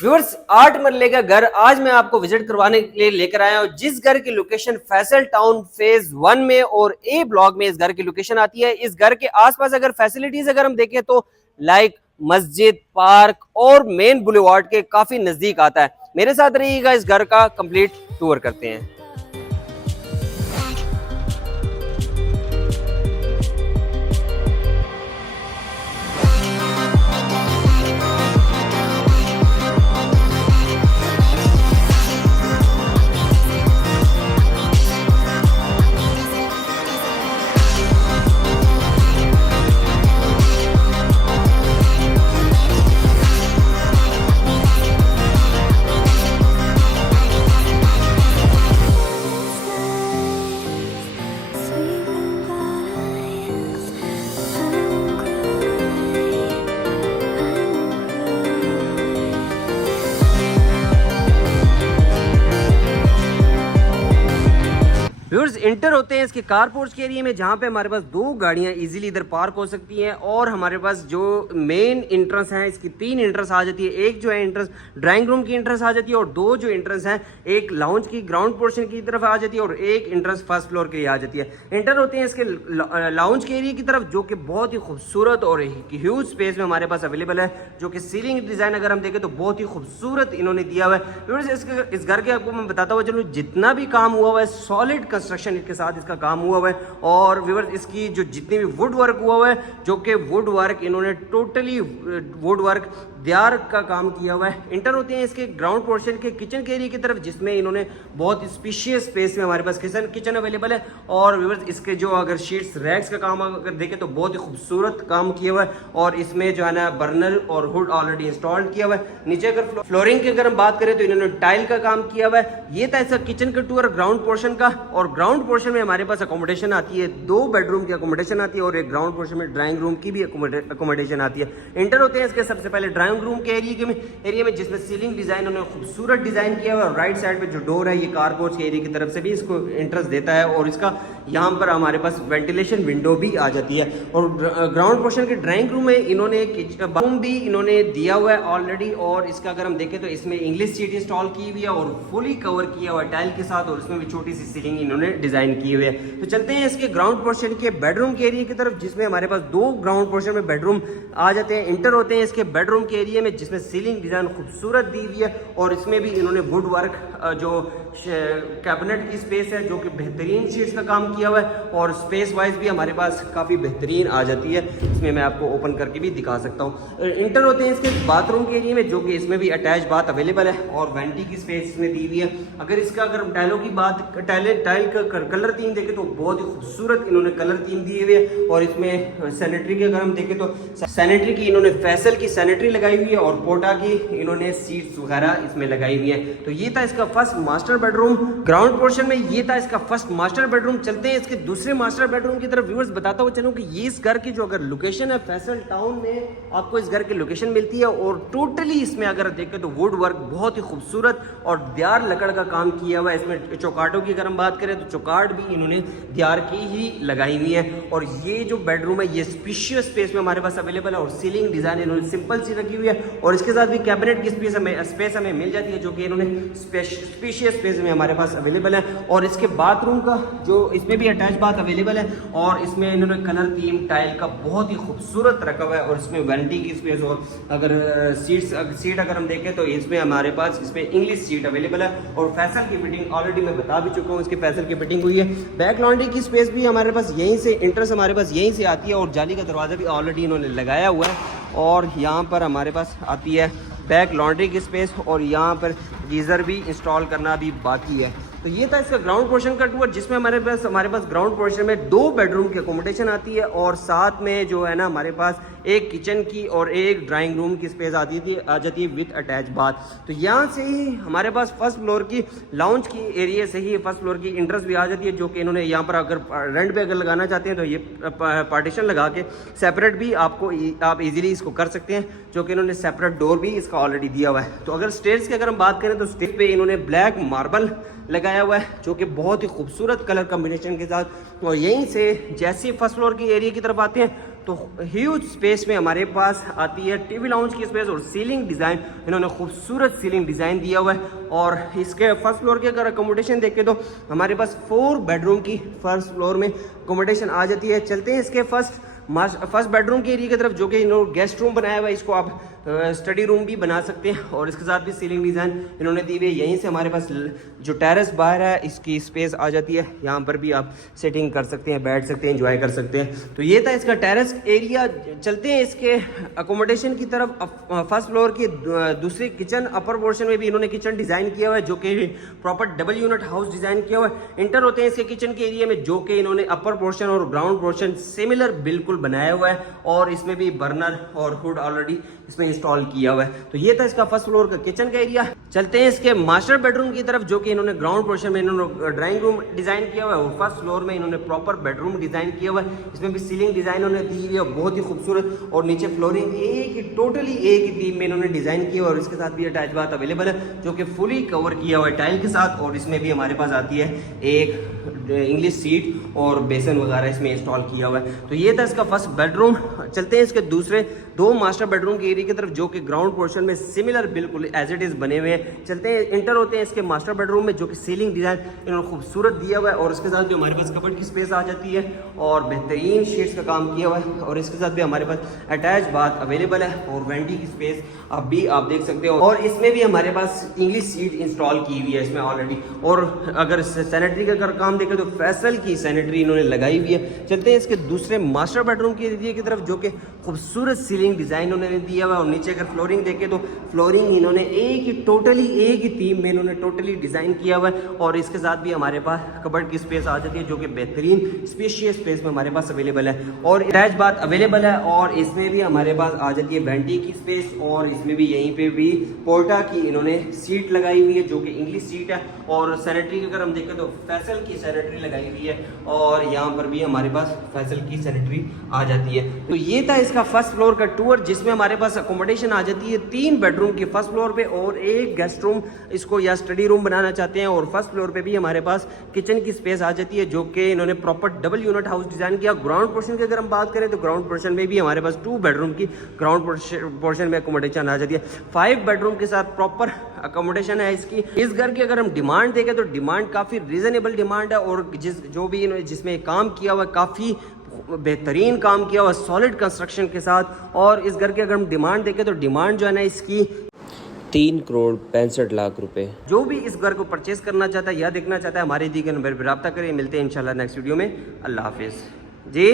Viewers 8 मरले का घर आज मैं आपको विजिट करवाने के लिए लेकर आया हूँ। जिस घर की लोकेशन फैसल टाउन फेज 1 में और ए ब्लॉक में इस घर की लोकेशन आती है। इस घर के आसपास अगर फैसिलिटीज अगर हम देखें तो लाइक मस्जिद, पार्क और मेन बुलेवार्ड के काफी नजदीक आता है। मेरे साथ रहिएगा, इस घर का कंप्लीट टूर करते हैं। व्यूअर्स इंटर होते हैं इसके कारपोर्ट के एरिया में, जहाँ पे हमारे पास दो गाड़ियाँ इजीली इधर पार्क हो सकती हैं। और हमारे पास जो मेन इंट्रेंस है इसकी 3 इंट्रेंस आ जाती है। एक जो है इंट्रेंस ड्राइंग रूम की इंट्रेंस आ जाती है और दो जो इंट्रेंस हैं एक लाउंज की ग्राउंड पोर्शन की तरफ आ जाती है और एक इंट्रेंस फर्स्ट फ्लोर के लिए आ जाती है। इंटर होते हैं इसके लाउंज के एरिया की तरफ, जो कि बहुत ही खूबसूरत और ह्यूज स्पेस में हमारे पास अवेलेबल है, जो कि सीलिंग डिजाइन अगर हम देखें तो बहुत ही खूबसूरत इन्होंने दिया हुआ है। व्यूअर्स इस घर के आपको मैं बताता हुआ चलूँ, जितना भी काम हुआ हुआ है सॉलिड कंस्ट्रक्शन के साथ इसका काम हुआ हुआ है। और व्यूअर्स इसकी जो जितने भी वुड वर्क हुआ हुआ है, जो कि वुड वर्क इन्होंने टोटली वुड वर्क दियार का काम किया हुआ है। इंटर होते हैं इसके ग्राउंड पोर्शन के किचन के एरिया की तरफ, जिसमें इन्होंने बहुत स्पेशियस स्पेस में हमारे पास किचन अवेलेबल है। और व्यूअर्स इसके जो अगर शीट्स रैक्स का काम अगर देखें तो बहुत ही खूबसूरत काम किया हुआ है। और इसमें जो है ना बर्नर और हुड ऑलरेडी इंस्टॉल किया हुआ है। नीचे अगर फ्लोरिंग की अगर हम बात करें तो इन्होंने टाइल का काम किया हुआ है। ये था इसका किचन का टूर ग्राउंड पोर्शन का। और ग्राउंड पोर्शन में हमारे पास अकोमोडेशन आती है, 2 बेडरूम की अकोमोडेशन आती है और एक ग्राउंड पोर्शन में ड्राइंग रूम की भी अकोमोडेशन आती है। इंटर होते हैं इसके सबसे पहले ड्राइंग रूम के एरिया में, जिसमें सीलिंग डिजाइन उन्होंने खूबसूरत डिजाइन किया हुआ है। राइट साइड पे जो डोर है ये कारपोर्च के एरिया की तरफ से भी इसको इंटरेस्ट देता है। और इसका यहाँ पर हमारे पास वेंटिलेशन विंडो भी आ जाती है। और ग्राउंड पोर्शन के ड्राइंग रूम में इन्होंने एक बाथरूम भी इन्होंने दिया हुआ है ऑलरेडी। और इसका अगर हम देखें तो इसमें इंग्लिश सीट इंस्टॉल की हुई है और फुली कवर किया हुआ है टाइल के साथ। और इसमें भी छोटी सी सीलिंग इन्होंने डिजाइन की हुई है। तो चलते हैं इसके ग्राउंड पोर्शन के बेडरूम के एरिया की तरफ, जिसमें हमारे पास 2 ग्राउंड पोर्शन में बेडरूम आ जाते हैं। इंटर होते हैं इसके बेडरूम के एरिया में, जिसमें सीलिंग डिजाइन खूबसूरत दी हुई है। और इसमें भी इन्होंने वुड वर्क जो कैबिनेट की स्पेस है, जो कि बेहतरीन शीट्स का काम किया हुआ है। और स्पेस वाइज भी हमारे पास काफ़ी बेहतरीन आ जाती है। इसमें मैं आपको ओपन करके भी दिखा सकता हूँ। इंटर होते हैं इसके बाथरूम के एरिया में, जो कि इसमें भी अटैच बाथ अवेलेबल है और वेंटी की स्पेस इसमें दी हुई है। अगर इसका अगर टाइलों की बात टाइल का कलर थीम देखें तो बहुत ही खूबसूरत इन्होंने कलर थीम दी हुई है। और इसमें सैनिटरी की अगर हम देखें तो सैनिटरी की इन्होंने फैसल की सैनिटरी लगाई हुई है और पोटा की इन्होंने सीट्स वगैरह इसमें लगाई हुई है। तो ये था इसका first master bedroom ground portion में। ये था इसका फर्स्ट मास्टर बेडरूम। चलते हैं इसके दूसरे मास्टर बेडरूम की तरफ। व्यूअर्स बताता हुआ चलूं कि ये इस घर की जो अगर लोकेशन है फैसल टाउन में आपको इस घर की लोकेशन मिलती है। और टोटली इसमें अगर देखें तो वुड वर्क बहुत ही खूबसूरत और दियार लकड़ का काम किया हुआ है। इसमें चौकाटों की अगर हम बात करें तो चौकाट भी इन्होंने दियार की ही लगाई हुई है। और ये जो बेडरूम है ये स्पेशियस स्पेस में हमारे पास अवेलेबल है। और सीलिंग डिजाइन इन्होंने सिंपल सी रखी हुई है। और इसके साथ भी कैबिनेट की स्पेस हमें मिल जाती है, जो कि इन्होंने स्पेशियस स्पेस में हमारे पास अवेलेबल है। और इसके बाथरूम का जो इसमें भी अटैच बाथ अवेलेबल है। और इसमें इन्होंने कलर थीम टाइल का बहुत ही खूबसूरत रखा हुआ है। और इसमें वेंटी की स्पेस और अगर सीट अगर हम देखें तो इसमें हमारे पास इसमें इंग्लिश सीट अवेलेबल है। और फैसल की फिटिंग ऑलरेडी मैं बता भी चुका हूँ, इसकी फैसल की फिटिंग हुई है। बैक लॉन्ड्री की स्पेस भी हमारे पास यहीं से इंट्रेंस हमारे पास यहीं से आती है। और जाली का दरवाज़ा भी ऑलरेडी इन्होंने लगाया हुआ है। और यहाँ पर हमारे पास आती है बैक लॉन्ड्री की स्पेस। और यहाँ पर गीज़र भी इंस्टॉल करना भी बाकी है। तो ये था इसका ग्राउंड पोर्शन का टूर, जिसमें हमारे पास ग्राउंड पोर्शन में 2 बेडरूम की अकोमोडेशन आती है। और साथ में जो है ना हमारे पास एक किचन की और एक ड्राइंग रूम की स्पेस आ जाती है विद अटैच बाथ। तो यहाँ से ही हमारे पास फर्स्ट फ्लोर की लाउंज की एरिया से ही फर्स्ट फ्लोर की इंट्रेंस भी आ जाती है, जो कि इन्होंने यहाँ पर अगर रेंट पे अगर लगाना चाहते हैं तो ये पार्टीशन लगा के सेपरेट भी आप इजीली इसको कर सकते हैं, जो कि इन्होंने सेपरेट डोर भी इसका ऑलरेडी दिया हुआ है। तो अगर स्टेयर्स की अगर हम बात करें तो स्टेयर पे इन्होंने ब्लैक मार्बल लगाया हुआ है, जो कि बहुत ही खूबसूरत कलर कॉम्बिनेशन के साथ। और यहीं से जैसे फर्स्ट फ्लोर की एरिया की तरफ आते हैं तो ह्यूज स्पेस में हमारे पास आती है टीवी लाउंज की स्पेस और सीलिंग डिज़ाइन, इन्होंने खूबसूरत सीलिंग डिज़ाइन दिया हुआ है। और इसके फर्स्ट फ्लोर की अगर अकोमोडेशन देखें तो हमारे पास 4 बेडरूम की फर्स्ट फ्लोर में अकोमोडेशन आ जाती है। चलते हैं इसके फर्स्ट बेडरूम के एरिया की तरफ, जो कि इन्होंने गेस्ट रूम बनाया हुआ है, इसको आप स्टडी रूम भी बना सकते हैं। और इसके साथ भी सीलिंग डिज़ाइन इन्होंने दी हुई है। यहीं से हमारे पास जो टेरेस बाहर है इसकी स्पेस आ जाती है, यहाँ पर भी आप सेटिंग कर सकते हैं, बैठ सकते हैं, एंजॉय कर सकते हैं। तो ये था इसका टेरेस एरिया। चलते हैं इसके अकोमोडेशन की तरफ। फर्स्ट फ्लोर की दूसरी किचन अपर पोर्शन में भी इन्होंने किचन डिज़ाइन किया हुआ है, जो कि proper double unit house design किया हुआ है। इंटर होते हैं इसके किचन के एरिया में, जो कि इन्होंने अपर पोर्शन और ग्राउंड पोर्शन सिमिलर बिल्कुल बनाया हुआ है। और इसमें भी बर्नर और हुड ऑलरेडी इसमें इंस्टॉल किया हुआ है। तो ये था इसका फर्स्ट फ्लोर का किचन का एरिया। चलते हैं इसके मास्टर बेडरूम की तरफ, जो कि इन्होंने ग्राउंड पोर्शन में इन्होंने ड्राइंग रूम डिज़ाइन किया हुआ है और फर्स्ट फ्लोर में इन्होंने प्रॉपर बेडरूम डिज़ाइन किया हुआ है। इसमें भी सीलिंग डिज़ाइन उन्होंने दी हुई है, बहुत ही खूबसूरत। और नीचे फ्लोरिंग टोटली एक ही थीम में इन्होंने डिज़ाइन किया हुआ है। और इसके साथ भी अटैच बाथ अवेलेबल है, जो कि फुली कवर किया हुआ है टाइल के साथ। और इसमें भी हमारे पास आती है एक इंग्लिश सीट और बेसन वगैरह इसमें इंस्टॉल किया हुआ है। तो ये था इसका फर्स्ट बेडरूम। चलते हैं इसके दूसरे 2 मास्टर बेडरूम के एरिया की तरफ, जो कि ग्राउंड पोर्शन में सिमिलर बिल्कुल एज इट इज बने हुए हैं। चलते हैं इंटर होते हैं इसके मास्टर बेडरूम में, जो कि सीलिंग डिज़ाइन इन्होंने खूबसूरत दिया हुआ है। और इसके साथ भी हमारे पास कबर्ड की स्पेस आ जाती है और बेहतरीन शेड्स का काम किया हुआ है। और इसके साथ भी हमारे पास अटैच बाथ अवेलेबल है और वेंटी की स्पेस आप देख सकते हो। और इसमें भी हमारे पास इंग्लिश सीट इंस्टॉल की हुई है इसमें ऑलरेडी। और अगर सैनिटरी का अगर काम देखें तो फैसल की सैनिटरी इन्होंने लगाई हुई है। चलते हैं इसके दूसरे मास्टर बेडरूम के एरिया की तरफ, जो कि खूबसूरत सीलिंग डिज़ाइन उन्होंने दिया हुआ है। और नीचे अगर फ्लोरिंग देखें तो फ्लोरिंग इन्होंने एक ही थीम में इन्होंने टोटली डिज़ाइन किया हुआ है। और इसके साथ भी हमारे पास कबर्ड की स्पेस आ जाती है, जो कि बेहतरीन स्पेशियस स्पेस में हमारे पास अवेलेबल है। और अटैच बाथ अवेलेबल है। और इसमें भी हमारे पास आ जाती है वेंटी की स्पेस। और इसमें भी यहीं पे भी पोर्टा की इन्होंने सीट लगाई हुई है, जो कि इंग्लिश सीट है। और सैनिटरी अगर हम देखें तो फैसल की सैनिटरी लगाई हुई है। और यहाँ पर भी हमारे पास फैसल की सैनिटरी आ जाती है। तो ये था इसका फर्स्ट फ्लोर का टूर, जिसमें हमारे पास अकोमोडेशन आ जाती है 3 बेडरूम की फर्स्ट फ्लोर पे और 1 गेस्ट रूम इसको या स्टडी रूम बनाना चाहते हैं। और फर्स्ट फ्लोर पे भी हमारे पास किचन की स्पेस आ जाती है, जो कि इन्होंने proper double unit house design किया। ग्राउंड पोर्शन की अगर हम बात करें तो ग्राउंड पोर्शन में भी हमारे पास 2 बेडरूम की ग्राउंड पोर्शन में अकोमोडेशन आ जाती है। 5 बेडरूम के साथ प्रॉपर अकोमोडेशन है इसकी। इस घर की अगर हम डिमांड देखें तो डिमांड काफ़ी रीजनेबल डिमांड है। और जिसमें काम किया हुआ काफ़ी बेहतरीन काम किया हुआ सॉलिड कंस्ट्रक्शन के साथ। और इस घर की अगर हम डिमांड देखें तो डिमांड जो है ना इसकी 3,65,00,000 रुपए। जो भी इस घर को परचेज करना चाहता है या देखना चाहता है, हमारे दी के नंबर पर रब्ता करें। मिलते हैं इंशाल्लाह नेक्स्ट वीडियो में। अल्लाह हाफिज़ जी।